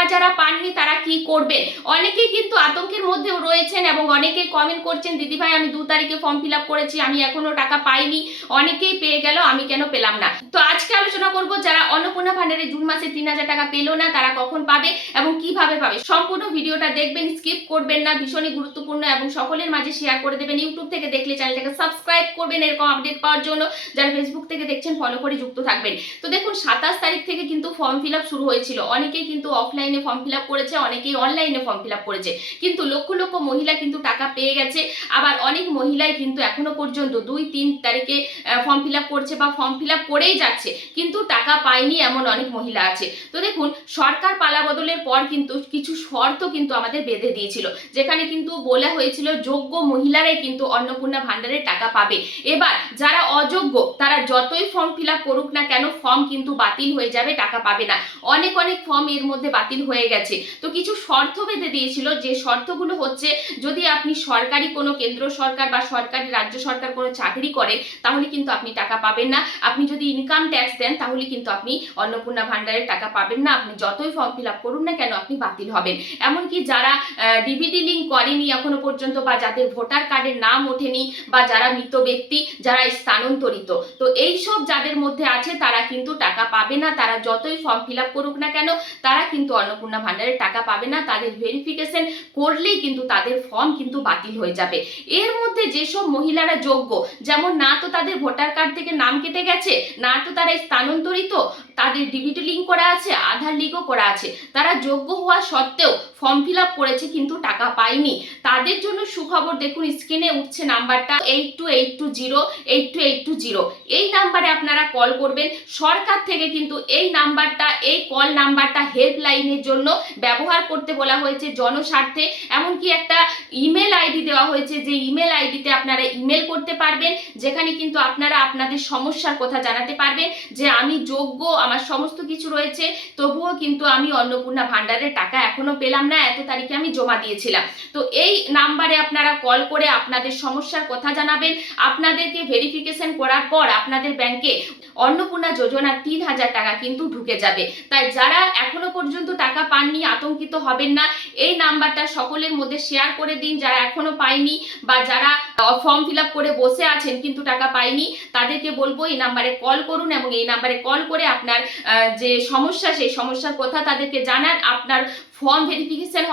টাকা যারা পাননি তারা কি করবেন? অনেকেই কিন্তু আতঙ্কের মধ্যেও রয়েছেন এবং অনেকেই কমেন্ট করছেন, দিদিভাই আমি 2 তারিখে ফর্ম ফিল আপ করেছি, আমি এখনো টাকা পাইনি, অনেকেই পেয়ে গেল, আমি কেন পেলাম না। তো আজকে আলোচনা করব যারা অন্নপূর্ণা ভান্ডারে জুন মাসে 3,000 টাকা পেলো না তারা কখন পাবে এবং কিভাবে পাবে। সম্পূর্ণ ভিডিওটা দেখবেন, স্কিপ করবেন না, ভীষণই গুরুত্বপূর্ণ এবং সকলের মাঝে শেয়ার করে দেবেন। ইউটিউব থেকে দেখলে চ্যানেলটাকে সাবস্ক্রাইব করবেন এরকম আপডেট পাওয়ার জন্য, যারা ফেসবুক থেকে দেখছেন ফলো করে যুক্ত থাকবেন। তো দেখুন 27 তারিখ থেকে কিন্তু ফর্ম ফিল আপ শুরু হয়েছিল, অনেকেই কিন্তু অফলাইনে ফর্ম ফিল আপ করেছে, অনেকেই অনলাইনে ফর্ম ফিল আপ করেছে, কিন্তু লক্ষ লক্ষ মহিলা কিন্তু টাকা পেয়ে গেছে। আবার অনেক মহিলাই কিন্তু এখনো পর্যন্ত 2-3 তারিখে ফর্ম ফিল আপ করছে বা ফর্ম ফিল আপ করেই যাচ্ছে, কিন্তু টাকা পায়নি এমন অনেক মহিলা আছে। তো দেখুন সরকার পালা বদলের পর কিন্তু কিছু শর্ত কিন্তু আমাদের বেঁধে দিয়েছিল, যেখানে কিন্তু বলা হয়েছিল যোগ্য মহিলারাই কিন্তু অন্নপূর্ণা ভান্ডারের টাকা পাবে। এবার যারা অযোগ্য তারা যতই ফর্ম ফিল আপ করুক না কেন ফর্ম কিন্তু বাতিল হয়ে যাবে, টাকা পাবে না। অনেক অনেক ফর্ম এর মধ্যে বাতিল হয়ে গেছে। তো কিছু শর্ত বেঁধে দিয়েছিল, যে শর্তগুলো হচ্ছে যদি আপনি সরকারি কোনো কেন্দ্র সরকার বা সরকারি রাজ্য সরকার কোনো চাকরি করেন তাহলে কিন্তু আপনি টাকা পাবেন না। আপনি যদি ইনকাম ট্যাক্স দেন তাহলে কিন্তু আপনি অন্নপূর্ণা ভান্ডারের টাকা পাবেন না। আপনি যতই ফর্ম ফিল আপ করুন না কেন আপনি বাতিল হবেন। এমনকি যারা ডিবিটি লিঙ্ক করেনি এখনো পর্যন্ত, বা যাদের ভোটার কার্ডের নাম ওঠেনি, বা যারা মৃত ব্যক্তি, যারা স্থানান্তরিত, তো এইসব যাদের মধ্যে আছে তারা কিন্তু টাকা পাবে না। তারা যতই ফর্ম ফিল আপ করুক না কেন তারা কিন্তু অন্নপূর্ণা ভান্ডারের টাকা পাবে না। তাদের ভেরিফিকেশন করলেই কিন্তু তাদের ফর্ম কিন্তু বাতিল হয়ে যাবে। এর মধ্যে যেসব মহিলারা যোগ্য, যেমন না তো তাদের ভোটার কার্ড থেকে নাম কেটে গেছে, না তো তারা স্থানান্তরিত, তাদের ডিবিটি লিঙ্ক করা আছে, আধার লিঙ্কও করা আছে, তারা যোগ্য হওয়া সত্ত্বেও ফর্ম ফিল আপ করেছে কিন্তু টাকা পায়নি, তাদের জন্য সুখবর। দেখুন স্ক্রিনে উঠছে নাম্বারটা 8280, এই নাম্বারে আপনারা কল করবেন। সরকার থেকে কিন্তু এই নাম্বারটা, এই কল নাম্বারটা হেল্পলাইনের জন্য ব্যবহার করতে বলা হয়েছে জনস্বার্থে। এমনকি একটা ইমেল আইডি দেওয়া হয়েছে, যে ইমেল আইডিতে আপনারা ইমেল করতে পারবেন, যেখানে কিন্তু আপনারা আপনাদের সমস্যার কথা জানাতে পারবেন, যে আমি যোগ্য, আমার সমস্ত কিছু রয়েছে, তবুও কিন্তু আমি অন্নপূর্ণা ভান্ডারের টাকা এখনো পেলাম না, এত তারিখে আমি জমা দিয়েছিলাম। তো এই নাম্বারে আপনারা কল করে আপনাদের সমস্যার কথা জানাবেন। আপনাদেরকে ভেরিফিকেশন করার পর আপনাদের ব্যাংকে অন্নপূর্ণা যোজনা 3,000 টাকা কিন্তু ঢুকে যাবে। তাই যারা এখনো পর্যন্ত টাকা পাননি আতঙ্কিত হবেন না, এই নাম্বারটা সকলের মধ্যে শেয়ার করে দিন। যারা এখনো পায়নি বা যারা ফর্ম ফিল আপ করে বসে আছেন কিন্তু টাকা পায়নি, তাদেরকে বলবো এই নাম্বারে কল করুন এবং এই নাম্বারে কল করে আপনার যে সমস্যা সেই সমস্যার কথা তাদেরকে জানান। আপনার ফর্ম ভেরিফিকেশন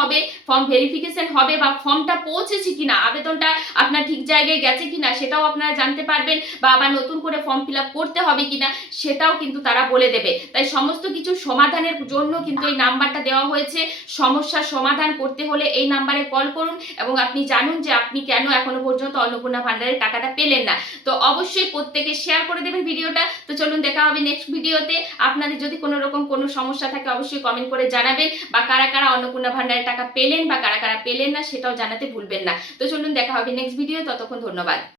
হবে বা ফর্মটা পৌঁছেছে কিনা, আবেদনটা আপনার ঠিক জায়গায় গেছে কিনা সেটাও আপনারা জানতে পারবেন, বা আবার নতুন করে ফর্ম ফিল আপ করতে হবে কিনা সেটাও কিন্তু তারা বলে দেবে। তাই সমস্ত কিছু সমাধানের জন্য কিন্তু এই নাম্বারটা দেওয়া হয়েছে। সমস্যার সমাধান করতে হলে এই নাম্বারে কল করুন এবং আপনি জানুন যে আপনি কেন এখনো পর্যন্ত অন্নপূর্ণা ভান্ডারের টাকাটা পেলেন না। তো অবশ্যই প্রত্যেকে শেয়ার করে দেবেন ভিডিওটা। তো চলুন দেখা হবে নেক্সট ভিডিওতে। আপনাদের যদি কোনো রকম কোনো সমস্যা থাকে অবশ্যই কমেন্ট করে জানাবেন, বা কারা কারা অন্নপূর্ণা ভান্ডারের টাকা পেলেন বা কারা কারা পেলেন না সেটাও জানাতে ভুলবেন না। তো চলুন দেখা হবে নেক্সট ভিডিও, ততক্ষণ ধন্যবাদ।